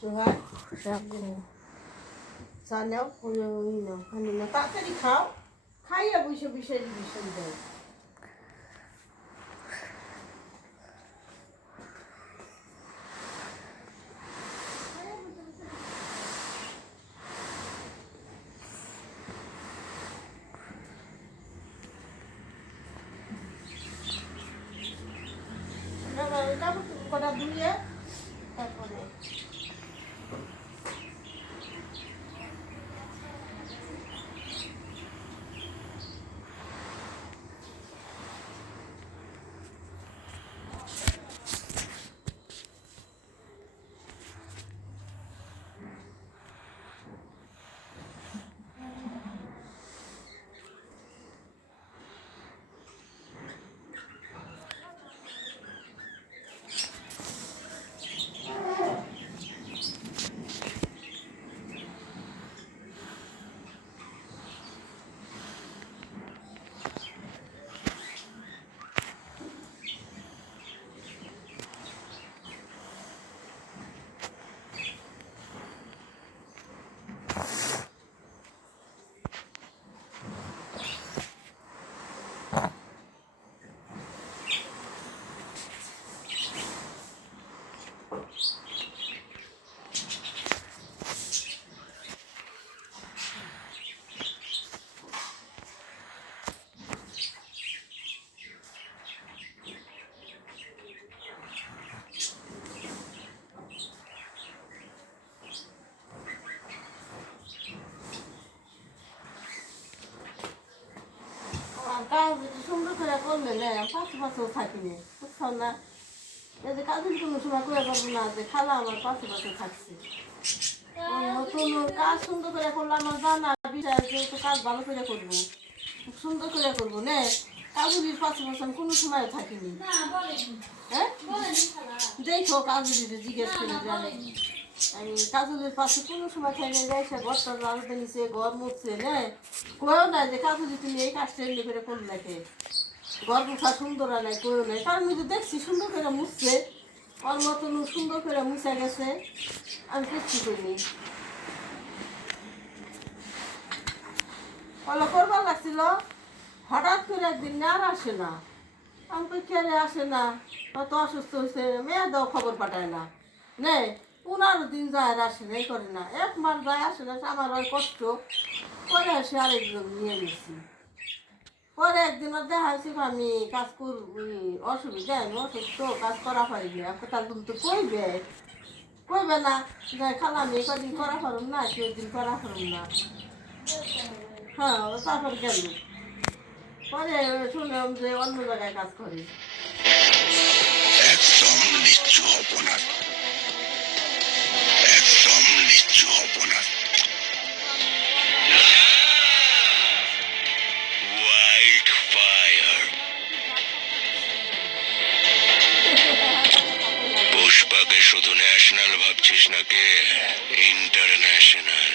জোহার রাখো। চা নাও ওই নাও পানি নাও তাড়াতাড়ি খাও খাইয়া বসে বসে রিভিশন দাও কটা ধুয়ে তারপরে কাজ সুন্দর করে করলে না পাশে পাশেও থাকি না বুঝছো না এই যে কাজের কোনো সময় করে পারবো না যে খালা আমার পাশে পাশে থাকছে নতুন কাজ সুন্দর করে করলে আমার জানা বিষয় যেহেতু কাজ ভালো করে করবো খুব সুন্দর করে করবো না কাজুরির পাশে পাশে আমি কোনো সময় থাকিনি হ্যাঁ দেখো কাজুরির জিজ্ঞেস করে জানে আমি কাজলের পাশে কোনো সময় খাইলে যাই সে ঘরটা লালতে নিচে ঘর মুছছে না কেউ নাই যে কাজলি তুমি এই কাজটা এমনি করে করলে নাকি ঘর মুছা সুন্দর নাই কেউ নাই কারণ আমি তো দেখছি সুন্দর করে মুছছে ওর মতন সুন্দর করে মুছা গেছে আমি দেখছি করিনি ওগুলো করবার লাগছিল হঠাৎ করে একদিন আর আসে না আমি তো খেলে আসে না কত অসুস্থ হয়েছে মেয়ে দাও খবর পাঠায় না নে 15 দিন যায় আর আসে না এই করে না 1 মাস যায় আসে না আমার ওই কষ্ট পরে আসে আরেকজন নিয়ে নিচ্ছি পরে একদিন আর দেখা হয়েছে আমি কাজ করবি অসুবিধা আমি অসুস্থ কাজ করা পারিনি আপনি কাল তুমি তো কইবে না যাই খালা আমি কদিন করা পারুম না কেউ দিন করা পারুম না হ্যাঁ তারপর গেল পরে শুনলাম যে অন্য জায়গায় কাজ করে একদম নিচ্ছু হব না, একদম নিচ্ছু হব না। হোয়াইট ফায়ার পুষ্পাকে শুধু ন্যাশনাল ভাবছিস নাকি ইন্টারন্যাশনাল?